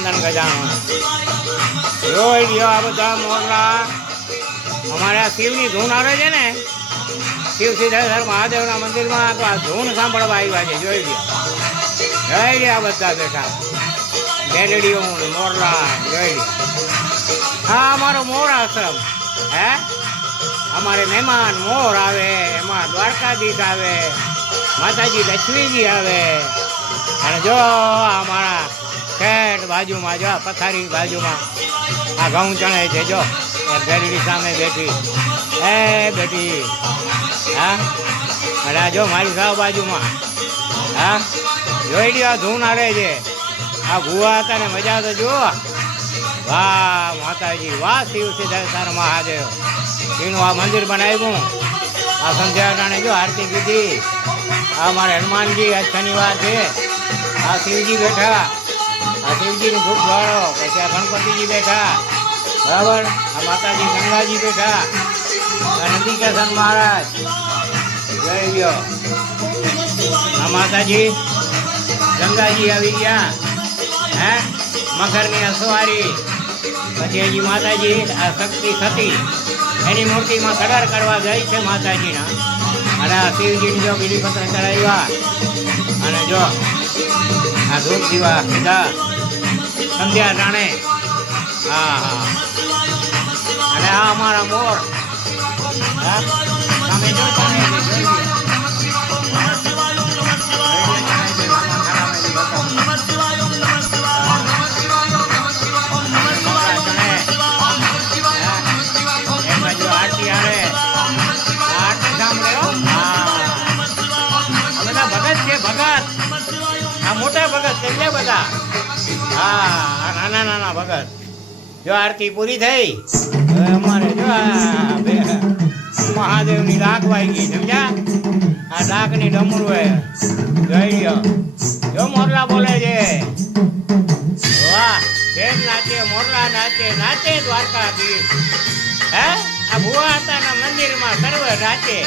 નંદન ગજાનન. જોઈ લ્યો આ બધા મોરલા. અમારે આ શિવની ધૂન આવે છે ને, શિવ સિદ્ધેશ્વર મહાદેવના મંદિરમાં આ ધૂન સાંભળવા આવ્યા છે, જોઈ લ્યો. જોઈ લ્યો આ બધા બેઠા. મેલેડીઓ મોરલા, જોઈ લ્યો. હા, અમારો મોર આશ્રમ. હે? અમારે મહેમાન મોર આવે, એમાં દ્વારકાધીશ આવે, માતાજી લક્ષ્મીજી આવે. અને જો અમારા બાજુમાં જો પથારી બાજુમાં. આ ઘઉં ચણે છે, જો. ઘરેડી સામે બેઠી. એ બેઠી હા? અને જો મારી સાવ બાજુમાં. હા? જોઈ લ્યો ધૂન હારે છે. આ ભૂવા હતા ને મજા તો જુઓ. વાહ, માતાજી. વાહ, શિવ સિદ્ધાર મહાદેવ. એનું આ મંદિર બનાવ્યું. આ સંધ્યા ટાણે જો આરતી કીધી. આ મારે હનુમાનજી આજ શનિવાર છે. આ શિવજી બેઠા. આ શિવજીનું ધૂપ વાળો પછી આ ગણપતિજી બેઠા. બરાબર? આ માતાજી ગંગાજી બેઠા. આ નંદીકેશન મહારાજ. જય ગયો આ માતાજી ગંગાજી આવી ગયા. હે? મકરની અસવારી. પછી હજી માતાજી આ શક્તિ થતી. એની મૂર્તિમાં કલર કરવા જાય છે માતાજીના. અને આ શિવજીને જો બીલી પત્ર ચડાવ્યા. અને જો ધૂપ દીવા બધા સંધ્યા જાણે હા હા. અને આ અમારા મોર. હા? સામે જો, સામે મોટા ભગત છે બધા? હા, નાના નાના ભગત. જો આરતી પૂરી થઈ અમારે જો મહાદેવની ડાક વાગી, સમજ્યા? આ ડાકની ડમરું હે જોઈ ગયો. જો મોરલા બોલે છે? વાહ કેમ નાચે, મોરલા નાચે નાચે દ્વારકાધીશ. હે? આ ભુવા હતાના મંદિરમાં સર્વ નાચે.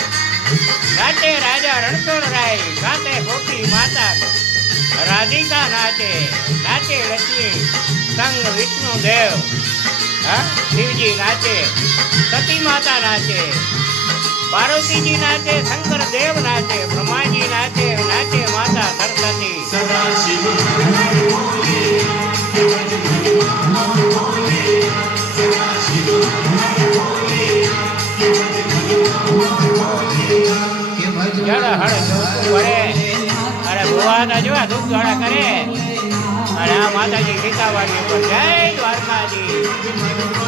નાચે રાજા રણછોડરાય રાય ગાતે ગોપી માતા રાધિકા નાચે નાચે લક્ષ્મી સંગ વિષ્ણુ દેવ. હા, શિવજી નાચે સતી માતા નાચે પાર્વતીજી નાચે શંકર દેવ નાચે બ્રહ્માજી નાચે નાચે માતા સરસ્વતી. ચાલો અરે જોયા ધૂપ ધોળા કરે. અને આ માતાજી સીતાવાડી ઉપર. જય દ્વારકાજી.